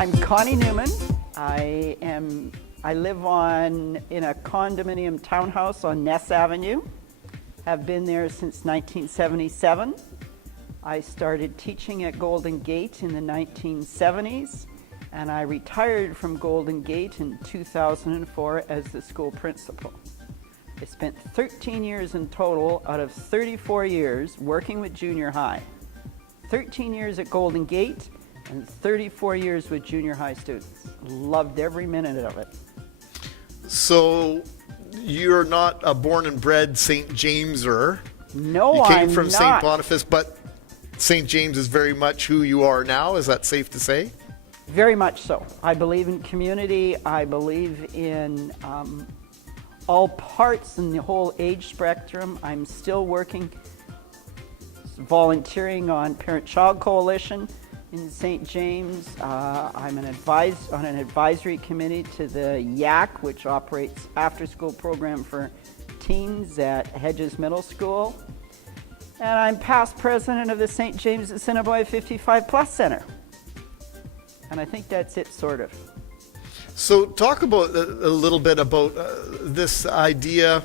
I'm Connie Newman. I live in a condominium townhouse on Ness Avenue. Have been there since 1977. I started teaching at Golden Gate in the 1970s, and I retired from Golden Gate in 2004 as the school principal. I spent 13 years in total out of 34 years working with junior high. 13 years at Golden Gate and 34 years with junior high students. Loved every minute of it. So you're not a born and bred St. Jameser. No, you came I'm from not. St. Boniface, but St. James is very much who you are now. Is that safe to say? Very much so. I believe in community. I believe in all parts and the whole age spectrum. I'm still working, volunteering on Parent-Child Coalition in St. James. I'm on an advisory committee to the YAC, which operates after-school program for teens at Hedges Middle School. And I'm past president of the St. James Assiniboia 55 Plus Center. And I think that's it, sort of. So talk about a little bit about this idea.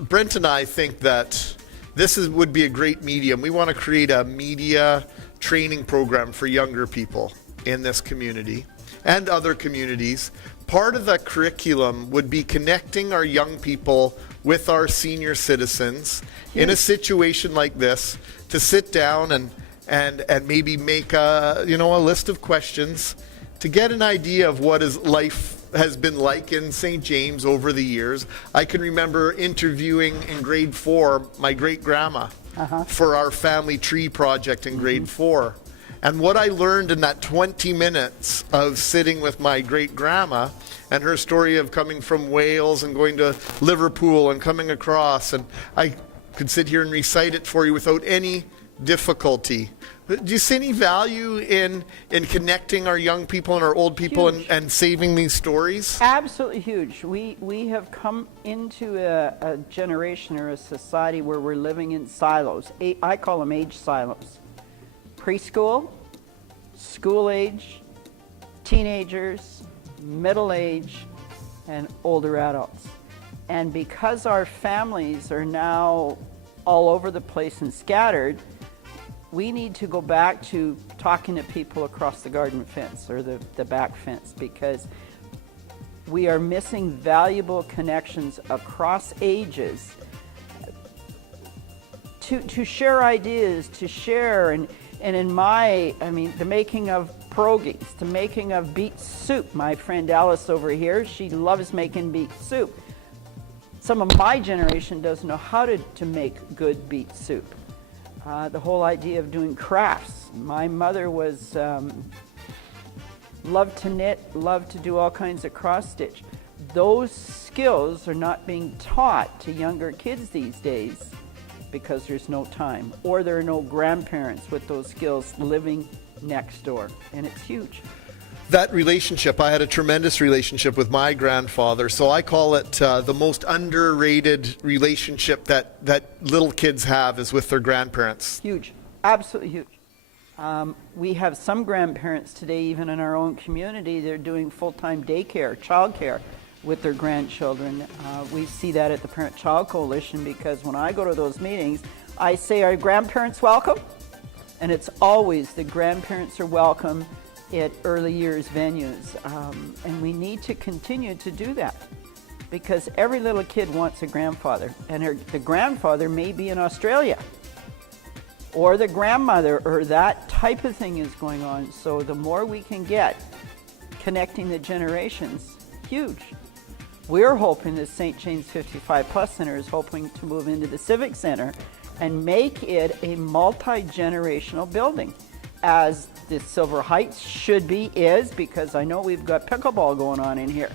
Brent and I think that this would be a great medium. We want to create a media training program for younger people in this community and other communities. Part of the curriculum would be connecting our young people with our senior citizens in a situation like this, to sit down and maybe make a list of questions to get an idea of what his life has been like in St. James over the years. I can remember interviewing in grade 4 my great-grandma for our family tree project in grade 4. And what I learned in that 20 minutes of sitting with my great-grandma and her story of coming from Wales and going to Liverpool and coming across, and I could sit here and recite it for you without any difficulty. Do you see any value in connecting our young people and our old people and saving these stories? Absolutely huge. We have come into a generation or a society where we're living in silos. I call them age silos. Preschool, school age, teenagers, middle age, and older adults. And because our families are now all over the place and scattered, we need to go back to talking to people across the garden fence or the back fence, because we are missing valuable connections across ages to share ideas, to share, and in the making of pierogies, the making of beet soup. My friend Alice over here, she loves making beet soup. Some of my generation doesn't know how to make good beet soup. The whole idea of doing crafts. My mother was loved to knit, loved to do all kinds of cross stitch. Those skills are not being taught to younger kids these days because there's no time, or there are no grandparents with those skills living next door, and it's huge. That relationship, I had a tremendous relationship with my grandfather, so I call it the most underrated relationship that little kids have is with their grandparents. Huge, absolutely huge. We have some grandparents today, even in our own community, they're doing full-time daycare, childcare with their grandchildren. We see that at the Parent-Child Coalition, because when I go to those meetings, I say, "Are grandparents welcome?" And it's always the grandparents are welcome at early years venues, and we need to continue to do that, because every little kid wants a grandfather, and the grandfather may be in Australia, or the grandmother, or that type of thing is going on. So the more we can get connecting the generations, huge. We're hoping the St. James 55 Plus Center is hoping to move into the Civic Center and make it a multi-generational building, as the Silver Heights is, because I know we've got pickleball going on in here.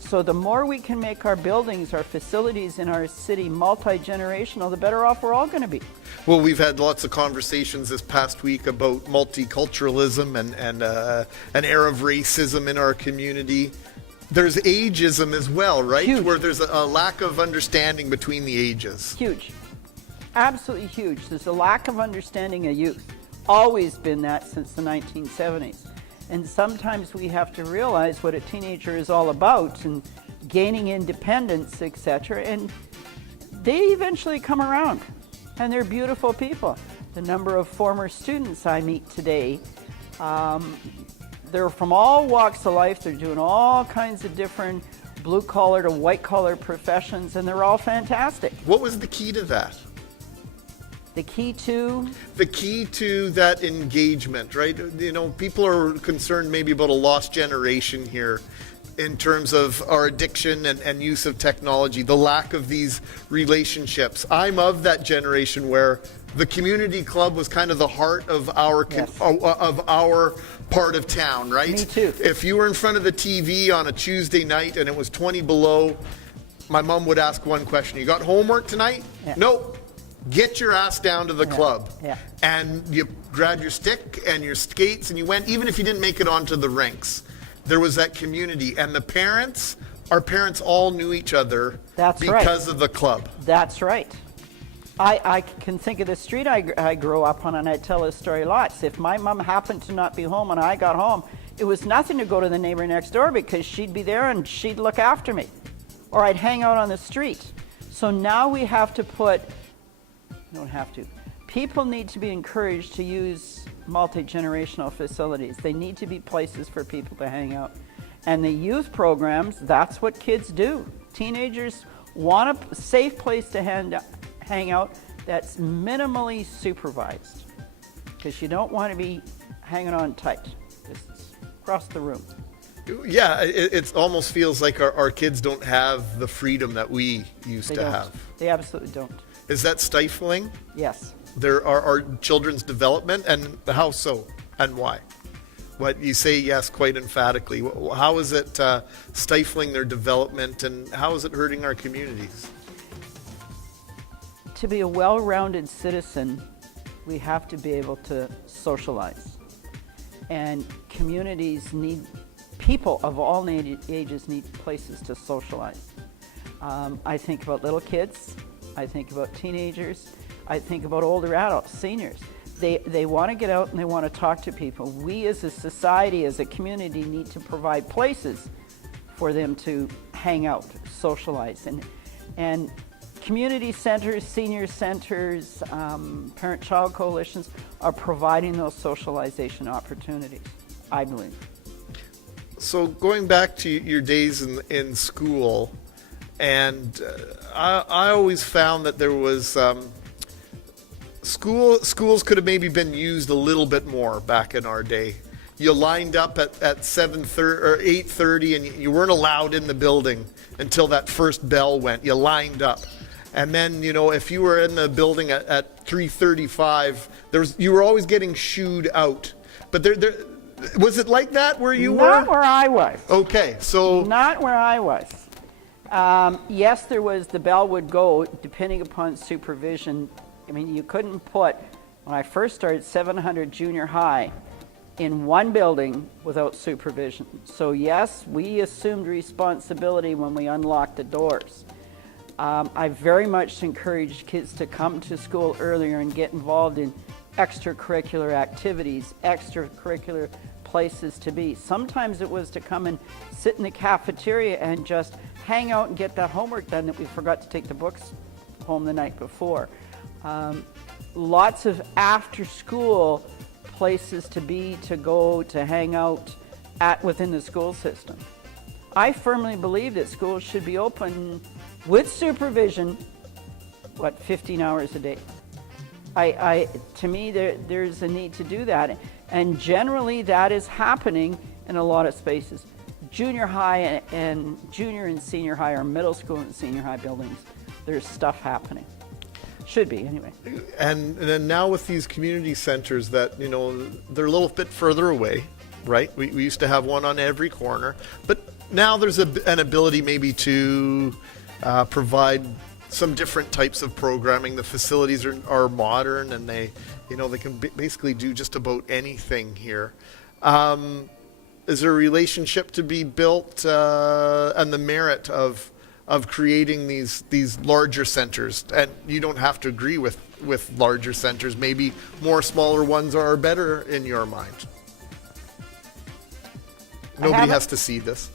So the more we can make our buildings, our facilities in our city multi-generational, the better off we're all going to be. Well, we've had lots of conversations this past week about multiculturalism and an era of racism in our community. There's ageism as well, right? Huge. Where there's a lack of understanding between the ages. Huge. Absolutely huge. There's a lack of understanding of youth. Always been that since the 1970s. And sometimes we have to realize what a teenager is all about and gaining independence, etc. And they eventually come around, and they're beautiful people. The number of former students I meet today, they're from all walks of life. They're doing all kinds of different blue-collar to white-collar professions, and they're all fantastic. What was the key to that? The key to? The key to that engagement, right? You know, people are concerned maybe about a lost generation here in terms of our addiction and use of technology, the lack of these relationships. I'm of that generation where the community club was kind of the heart of our Yes. of our part of town, right? Me too. If you were in front of the TV on a Tuesday night and it was 20 below, my mom would ask one question: "You got homework tonight?" Yeah. Nope. Get your ass down to the club. Yeah. And you grabbed your stick and your skates and you went, even if you didn't make it onto the rinks. There was that community. And the parents, our parents all knew each other. That's right. Because of the club. That's right. I can think of the street I grew up on, and I tell this story lots. If my mom happened to not be home and I got home, it was nothing to go to the neighbor next door because she'd be there and she'd look after me. Or I'd hang out on the street. So now we have to put, don't have to, people need to be encouraged to use multi-generational facilities. They need to be places for people to hang out. And the youth programs, that's what kids do. Teenagers want a safe place to hang out that's minimally supervised, because you don't want to be hanging on tight, just across the room. Yeah, it almost feels like our kids don't have the freedom that we used They to don't. have. They absolutely don't. Is that stifling? Yes. There are our children's development, and how so, and why? What you say, yes, quite emphatically. How is it stifling their development, and how is it hurting our communities? To be a well-rounded citizen, we have to be able to socialize. And communities need, people of all ages need places to socialize. I think about little kids. I think about teenagers. I think about older adults, seniors. They want to get out and they want to talk to people. We as a society, as a community, need to provide places for them to hang out, socialize. And community centers, senior centers, parent-child coalitions are providing those socialization opportunities, I believe. So going back to your days in school, and I always found that there was schools could have maybe been used a little bit more back in our day. You lined up at 7:30 or 8:30, and you weren't allowed in the building until that first bell went. You lined up, and then if you were in the building at 3:35, you were always getting shooed out. But there was it like that where you were? Not where I was. Okay, so Not where I was. Yes, there was, the bell would go depending upon supervision. I mean, you couldn't put, when I first started, 700 junior high in one building without supervision. So yes, we assumed responsibility when we unlocked the doors. I very much encouraged kids to come to school earlier and get involved in extracurricular activities, extracurricular places to be. Sometimes it was to come and sit in the cafeteria and just hang out and get that homework done that we forgot to take the books home the night before. Lots of after-school places to be, to go, to hang out within the school system. I firmly believe that schools should be open with supervision, 15 hours a day. To me, there's a need to do that. And generally that is happening in a lot of spaces. Junior high and junior and senior high, or middle school and senior high buildings, there's stuff happening. Should be, anyway. And then now with these community centers that, they're a little bit further away, right? We used to have one on every corner. But now there's an ability maybe to provide some different types of programming. The facilities are modern, and they can basically do just about anything here. Is there a relationship to be built and the merit of creating these larger centers? And you don't have to agree with larger centers. Maybe more smaller ones are better in your mind. Nobody haven't- has to see this.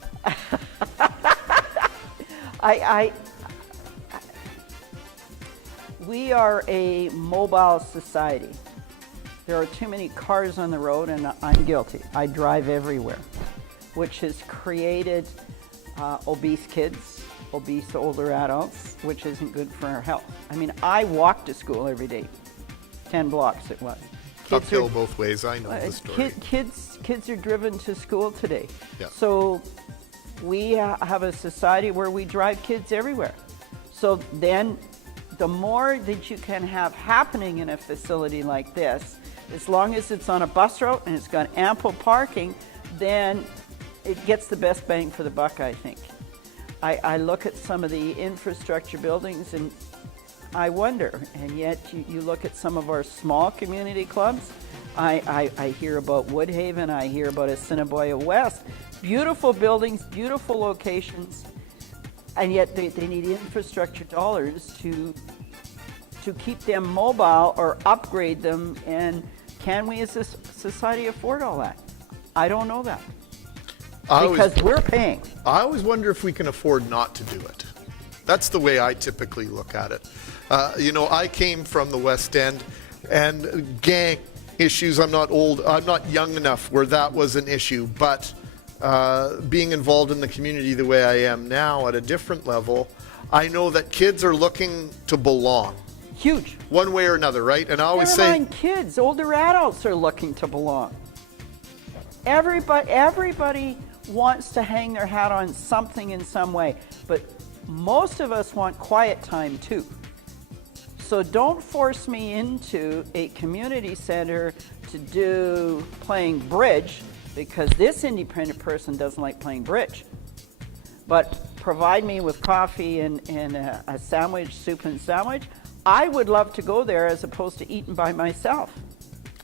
We are a mobile society. There are too many cars on the road, and I'm guilty. I drive everywhere, which has created obese kids, obese older adults, which isn't good for our health. I mean, I walk to school every day, 10 blocks it was. Uphill both ways, I know the story. Kids are driven to school today. Yeah. So we have a society where we drive kids everywhere. So then the more that you can have happening in a facility like this, as long as it's on a bus route and it's got ample parking, then it gets the best bang for the buck, I think. I look at some of the infrastructure buildings and I wonder, and yet you look at some of our small community clubs. I hear about Woodhaven, I hear about Assiniboia West. Beautiful buildings, beautiful locations, and yet they need infrastructure dollars to keep them mobile or upgrade them. And can we as a society afford all that? I don't know that. Because we're paying. I always wonder if we can afford not to do it. That's the way I typically look at it. I came from the West End, and gang issues, I'm not young enough where that was an issue, but being involved in the community the way I am now at a different level, I know that kids are looking to belong. Huge. One way or another, right? And I always Never say... mind kids, older adults are looking to belong. Everybody wants to hang their hat on something in some way, but most of us want quiet time too. So don't force me into a community center to do playing bridge, because this independent person doesn't like playing bridge. But provide me with coffee and a sandwich, soup and sandwich. I would love to go there as opposed to eating by myself.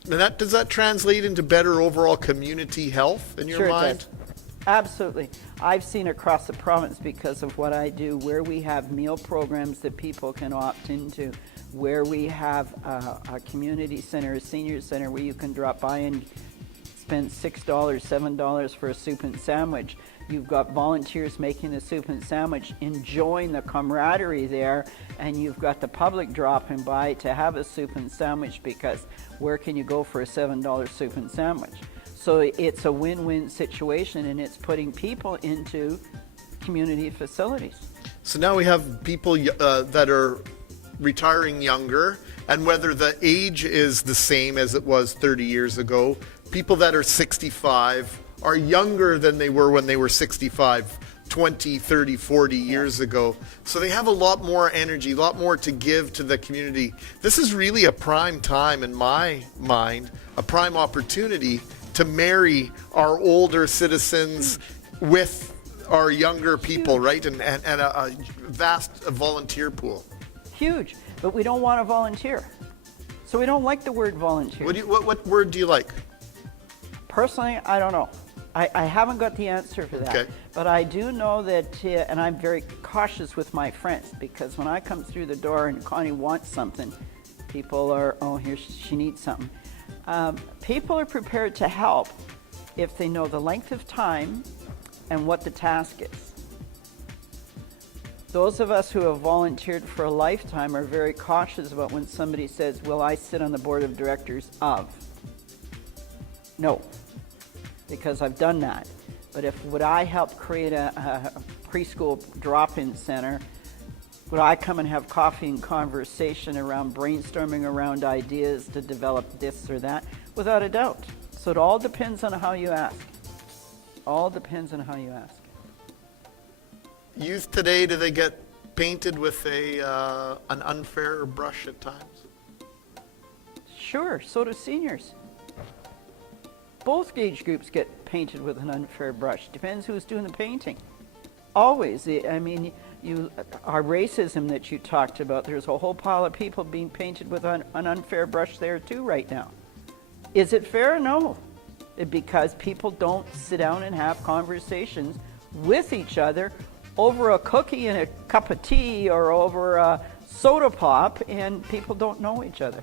Now does that translate into better overall community health in your mind? Sure it does. Absolutely. I've seen across the province, because of what I do, where we have meal programs that people can opt into, where we have a community center, a senior center where you can drop by and spend $6, $7 for a soup and sandwich. You've got volunteers making the soup and sandwich, enjoying the camaraderie there, and you've got the public dropping by to have a soup and sandwich, because where can you go for a $7 soup and sandwich? So it's a win-win situation, and it's putting people into community facilities. So now we have people that are retiring younger, and whether the age is the same as it was 30 years ago, people that are 65 are younger than they were when they were 65 20, 30, 40 years ago. So they have a lot more energy, a lot more to give to the community. This is really a prime time, in my mind, a prime opportunity to marry our older citizens with our younger people, right? And a vast volunteer pool. Huge, but we don't want to volunteer. So we don't like the word volunteer. What word do you like? Personally, I don't know. I haven't got the answer for that. Okay. But I do know that, and I'm very cautious with my friends, because when I come through the door and Connie wants something, people are, oh, here she needs something. People are prepared to help if they know the length of time and what the task is. Those of us who have volunteered for a lifetime are very cautious about when somebody says, will I sit on the board of directors of? No, because I've done that. But would I help create a preschool drop-in center? Would I come and have coffee and conversation around brainstorming around ideas to develop this or that? Without a doubt. So it all depends on how you ask. All depends on how you ask. Youth today, do they get painted with an unfair brush at times? Sure, so do seniors. Both age groups get painted with an unfair brush. Depends who's doing the painting. Always. I mean, our racism that you talked about, there's a whole pile of people being painted with an unfair brush there too right now. Is it fair? No. Because people don't sit down and have conversations with each other over a cookie and a cup of tea or over a soda pop, and people don't know each other.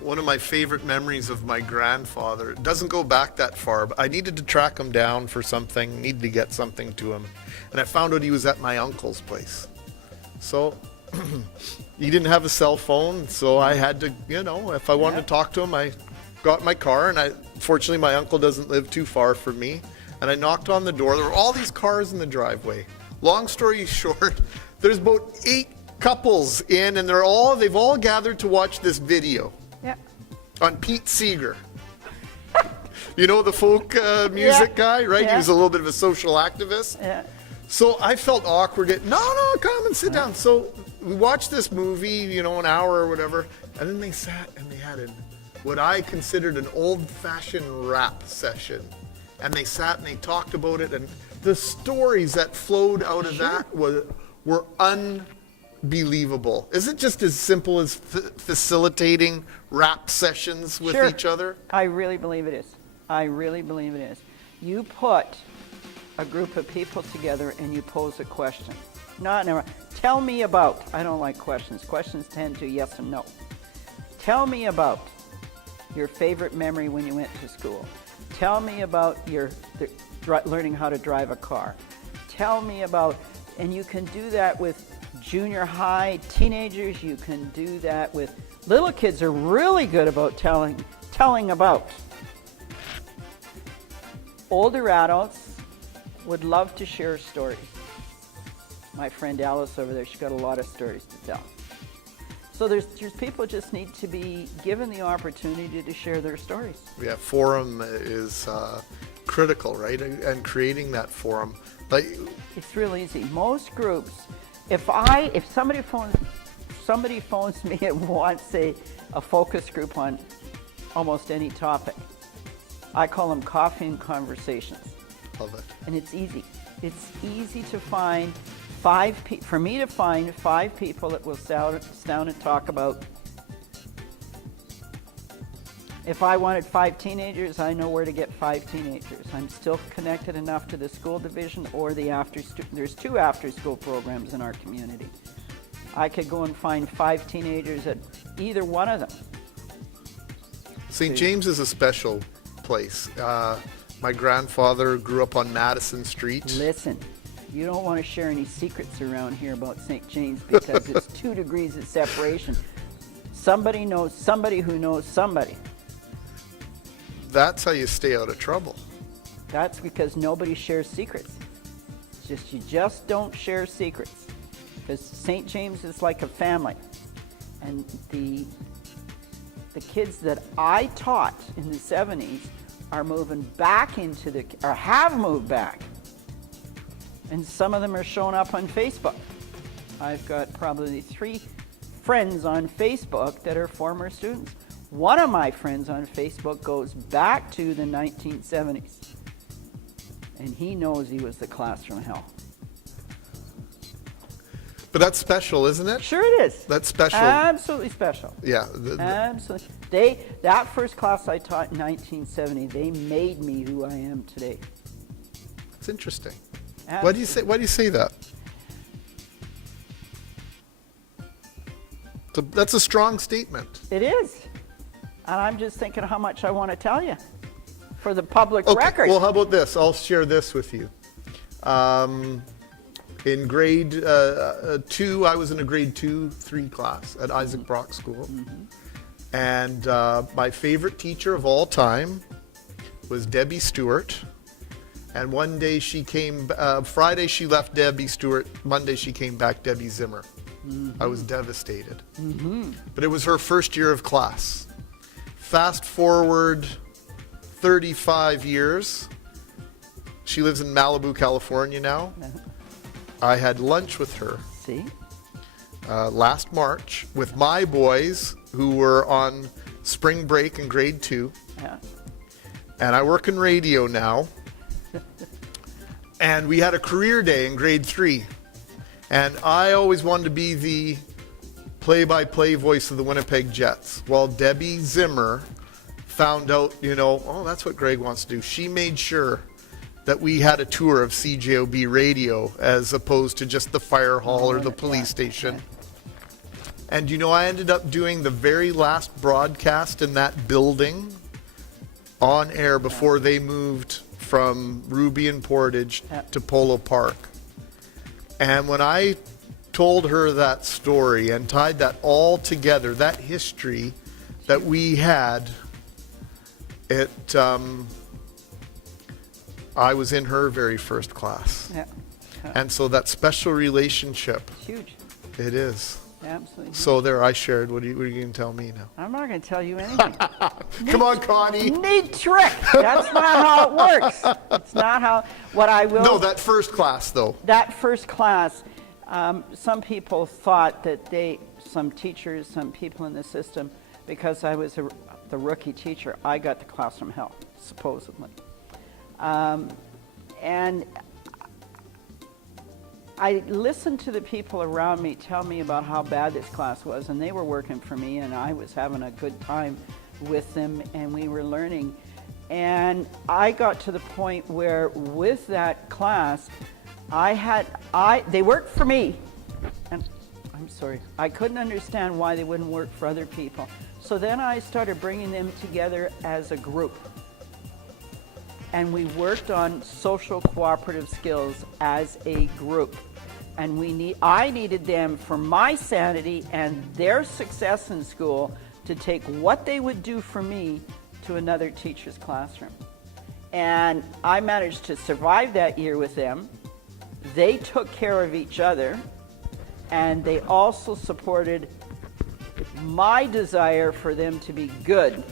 One of my favorite memories of my grandfather, it doesn't go back that far, but I needed to track him down for something, needed to get something to him. And I found out he was at my uncle's place. So he didn't have a cell phone, so I had to, if I wanted to talk to him, I got my car, and fortunately my uncle doesn't live too far from me, and I knocked on the door. There were all these cars in the driveway. Long story short, there's about 8 couples in, and they've all gathered to watch this video. Yeah. On Pete Seeger. The folk music guy, right? Yeah. He was a little bit of a social activist. Yeah. So I felt awkward. No, come and sit down. So we watched this movie, an hour or whatever, and then they sat and they had what I considered an old-fashioned rap session. And they sat and they talked about it, and the stories that flowed out of that were unbelievable. Is it just as simple as facilitating rap sessions with each other? I really believe it is. You put a group of people together and you pose a question. Tell me about, I don't like questions. Questions tend to yes and no. Tell me about your favorite memory when you went to school. Tell me about learning how to drive a car. Tell me about, and you can do that with junior high teenagers. You can do that with little kids. Are really good about telling about. Older adults would love to share stories. My friend Alice over there, she's got a lot of stories to tell. So there's people just need to be given the opportunity to share their stories. Yeah, forum is critical, right? And creating that forum. It's real easy. Most groups, if somebody phones me and wants a focus group on almost any topic, I call them coffee and conversations. Love it. And it's easy. It's easy to find five people that will sit down and talk about. If I wanted 5 teenagers, I know where to get 5 teenagers. I'm still connected enough to the school division or there's 2 after-school programs in our community. I could go and find 5 teenagers at either one of them. St. James is a special place. My grandfather grew up on Madison Street. Listen, you don't want to share any secrets around here about St. James because it's 2 degrees of separation. Somebody knows somebody who knows somebody. That's how you stay out of trouble. That's because nobody shares secrets. You just don't share secrets. Because St. James is like a family. And the kids that I taught in the 70s are moving back or have moved back. And some of them are showing up on Facebook. I've got probably 3 friends on Facebook that are former students. One of my friends on Facebook goes back to the 1970s. And he knows he was the class from hell. But that's special, isn't it? Sure it is. That's special. Absolutely special. Yeah. Absolutely. That first class I taught in 1970, they made me who I am today. It's interesting. Absolutely. Why do you say that? So that's a strong statement. It is. And I'm just thinking how much I want to tell you for the public Okay, record. well, how about this? I'll share this with you. In grade 2, I was in a grade 2-3 class at Isaac Brock School. Mm-hmm. And my favorite teacher of all time was Debbie Stewart. And one day she came, Friday she left Debbie Stewart, Monday she came back Debbie Zimmer. Mm-hmm. I was devastated. Mm-hmm. But it was her first year of class. Fast forward 35 years. She lives in Malibu, California now. Uh-huh. I had lunch with her. See? Last March with my boys who were on spring break in grade 2. Yeah. And I work in radio now. And we had a career day in grade 3. And I always wanted to be the play-by-play voice of the Winnipeg Jets. Well, Debbie Zimmer found out, that's what Greg wants to do. She made sure that we had a tour of CJOB radio as opposed to just the fire hall or the police station. And I ended up doing the very last broadcast in that building on air before they moved from Ruby and Portage to Polo Park. And when I told her that story and tied that all together, that history that we had, I was in her very first class. Yeah. And so that special relationship, It's huge. it is. Absolutely. So there, I shared. What are you going to tell me now? I'm not going to tell you anything. Come on, Connie. Neat trick. That's not how it works. It's not how. What I will. No, that first class, though. That first class, some people thought that some teachers, some people in the system, because I was the rookie teacher, I got the class from hell, supposedly. And I listened to the people around me tell me about how bad this class was, and they were working for me, and I was having a good time with them, and we were learning. And I got to the point where with that class, they worked for me, and I'm sorry, I couldn't understand why they wouldn't work for other people. So then I started bringing them together as a group. And we worked on social cooperative skills as a group. And I needed them for my sanity and their success in school to take what they would do for me to another teacher's classroom. And I managed to survive that year with them. They took care of each other, and they also supported my desire for them to be good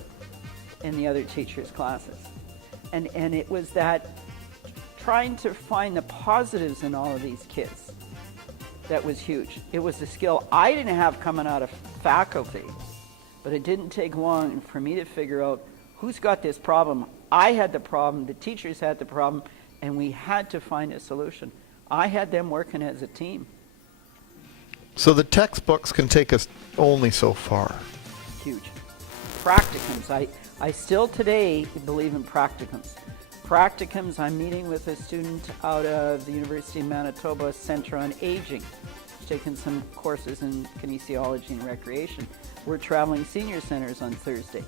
in the other teachers' classes. And it was that trying to find the positives in all of these kids that was huge. It was a skill I didn't have coming out of faculty, but it didn't take long for me to figure out who's got this problem. I had the problem, the teachers had the problem, and we had to find a solution. I had them working as a team. So the textbooks can take us only so far. Huge. Practicums. I still today believe in practicums. Practicums, I'm meeting with a student out of the University of Manitoba Centre on Aging. He's taken some courses in kinesiology and recreation. We're traveling senior centers on Thursday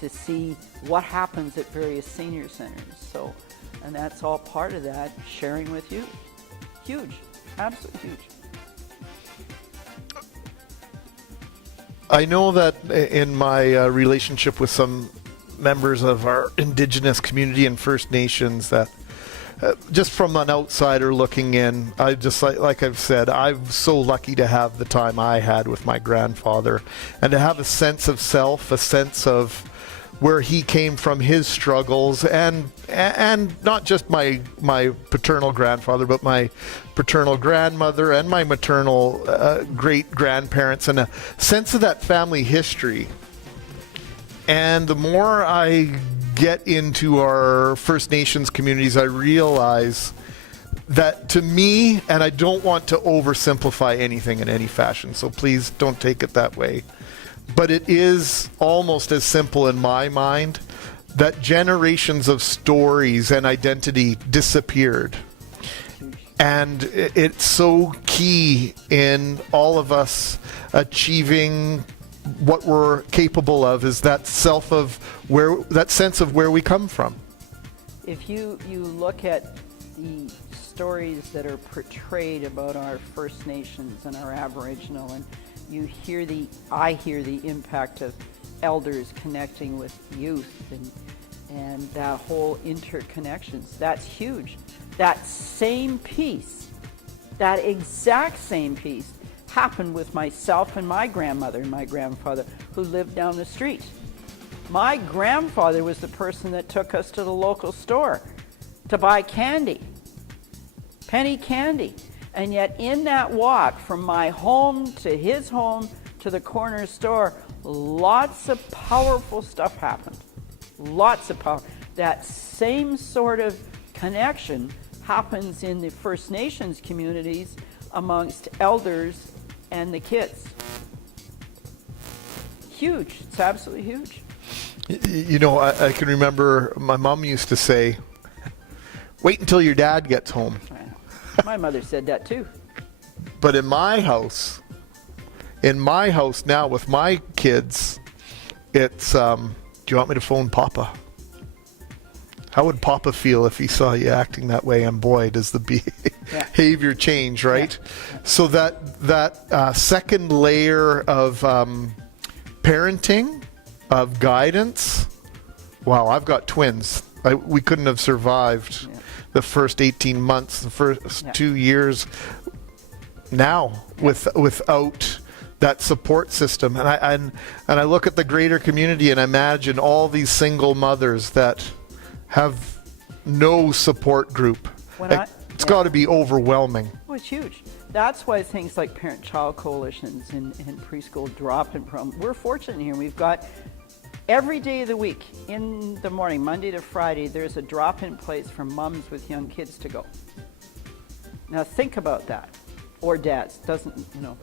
to see what happens at various senior centers. So, and that's all part of that, sharing with you. Huge, absolutely huge. I know that in my relationship with some members of our Indigenous community and First Nations, that just from an outsider looking in, I just like I've said, I'm so lucky to have the time I had with my grandfather and to have a sense of self, a sense of where he came from, his struggles, and not just my paternal grandfather, but my paternal grandmother and my maternal great grandparents, and a sense of that family history. And the more I get into our First Nations communities, I realize that to me, and I don't want to oversimplify anything in any fashion, so please don't take it that way, but it is almost as simple in my mind that generations of stories and identity disappeared. And it's so key in all of us achieving what we're capable of, is that that sense of where we come from. If you look at the stories that are portrayed about our First Nations and our Aboriginal, and I hear the impact of elders connecting with youth and that whole interconnections, that's huge. That same piece, that exact same piece, happened with myself and my grandmother and my grandfather, who lived down the street. My grandfather was the person that took us to the local store to buy candy, penny candy. And yet in that walk from my home to his home to the corner store, lots of powerful stuff happened. Lots of power. That same sort of connection happens in the First Nations communities amongst elders and the kids. Huge. It's absolutely huge. You know, I can remember my mom used to say, wait until your dad gets home. My mother said that too. But in my house, In my house now with my kids, it's, do you want me to phone Papa? How would Papa feel if he saw you acting that way? And boy, does the behavior change, right? Yeah. So that second layer of parenting, of guidance. Wow, I've got twins. We couldn't have survived the first 18 months, the first 2 years now without that support system. And I look at the greater community and I imagine all these single mothers that have no support group. It's got to be overwhelming. Oh, it's huge. That's why things like parent-child coalitions and preschool drop-in programs, we're fortunate here. We've got every day of the week, in the morning, Monday to Friday, there's a drop-in place for moms with young kids to go. Now think about that. Or dads, doesn't, you know.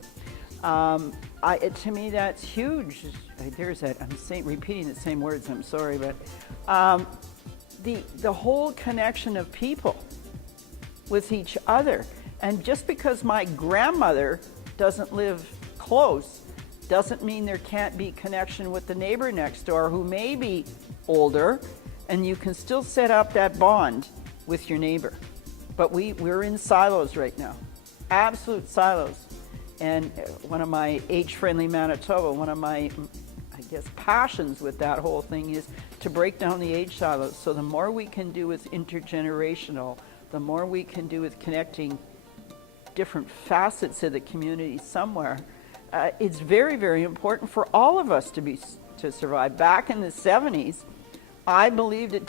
To me, that's huge. There's that, repeating the same words, I'm sorry, but the whole connection of people with each other. And just because my grandmother doesn't live close doesn't mean there can't be connection with the neighbor next door who may be older, and you can still set up that bond with your neighbor. But we're in silos right now, absolute silos. And one of my age-friendly Manitoba, one of my, I guess, passions with that whole thing is to break down the age silos. So the more we can do with intergenerational, the more we can do with connecting different facets of the community somewhere, it's very, very important for all of us to survive. Back in the 70s, I believed it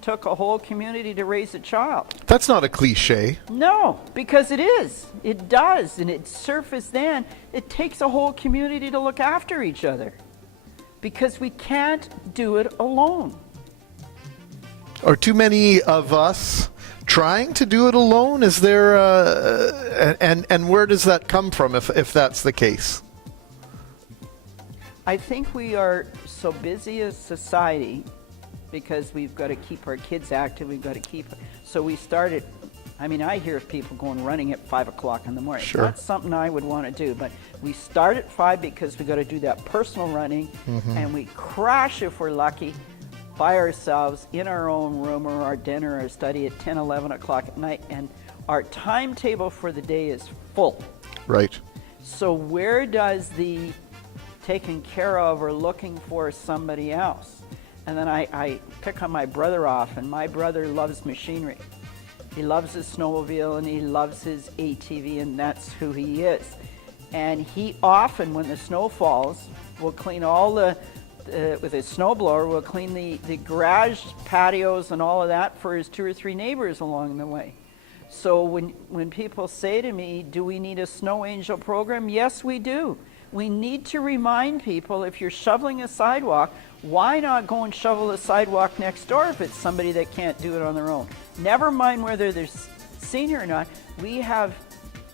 took a whole community to raise a child. That's not a cliche. No, because it is. It does, and it surfaced then. It takes a whole community to look after each other because we can't do it alone. Are too many of us trying to do it alone? Is there and where does that come from if that's the case? I think we are so busy as society because we've got to keep our kids active, so we started, I hear of people going running at 5 o'clock in the morning. Sure. That's something I would want to do, but we start at 5 because we got to do that personal running, and we crash if we're lucky by ourselves in our own room or our den or our study at 10, 11 o'clock at night, and our timetable for the day is full. Right. So where does the taking care of or looking for somebody else? And then I pick on my brother off, and my brother loves machinery. He loves his snowmobile and he loves his ATV, and that's who he is. And he often, when the snow falls, will clean all with his snowblower, will clean the garage patios and all of that for his 2 or 3 neighbors along the way. So when people say to me, do we need a snow angel program? Yes, we do. We need to remind people, if you're shoveling a sidewalk, why not go and shovel the sidewalk next door if it's somebody that can't do it on their own? Never mind whether they're senior or not. We have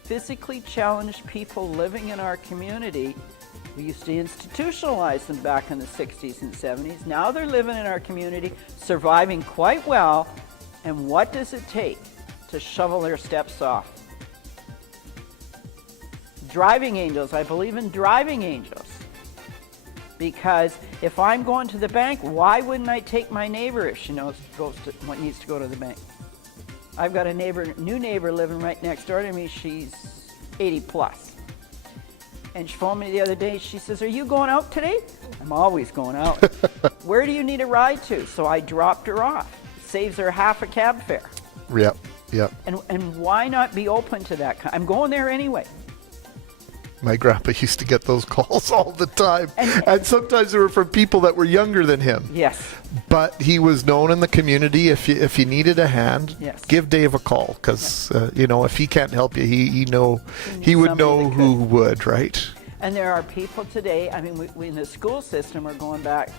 physically challenged people living in our community. We used to institutionalize them back in the 60s and 70s. Now they're living in our community, surviving quite well. And what does it take to shovel their steps off? Driving angels. I believe in driving angels. Because if I'm going to the bank, why wouldn't I take my neighbor if she knows what needs to go to the bank? I've got a new neighbor living right next door to me. She's 80 plus. And she phoned me the other day. She says, are you going out today? I'm always going out. Where do you need a ride to? So I dropped her off. Saves her half a cab fare. Yep. And why not be open to that? I'm going there anyway. My grandpa used to get those calls all the time. And sometimes they were from people that were younger than him. Yes. But he was known in the community. If you needed a hand, give Dave a call. Because, if he can't help you, he would know who would, right? And there are people today, we in the school system are going back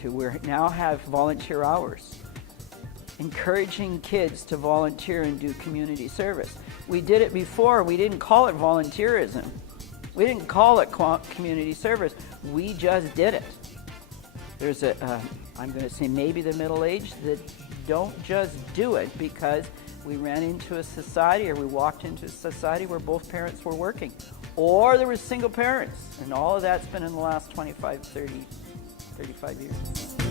to, we now have volunteer hours. Encouraging kids to volunteer and do community service. We did it before. We didn't call it volunteerism. We didn't call it community service. We just did it. There's I'm going to say maybe the middle-aged that don't just do it because we ran into a society or we walked into a society where both parents were working, or there were single parents, and all of that's been in the last 25, 30, 35 years.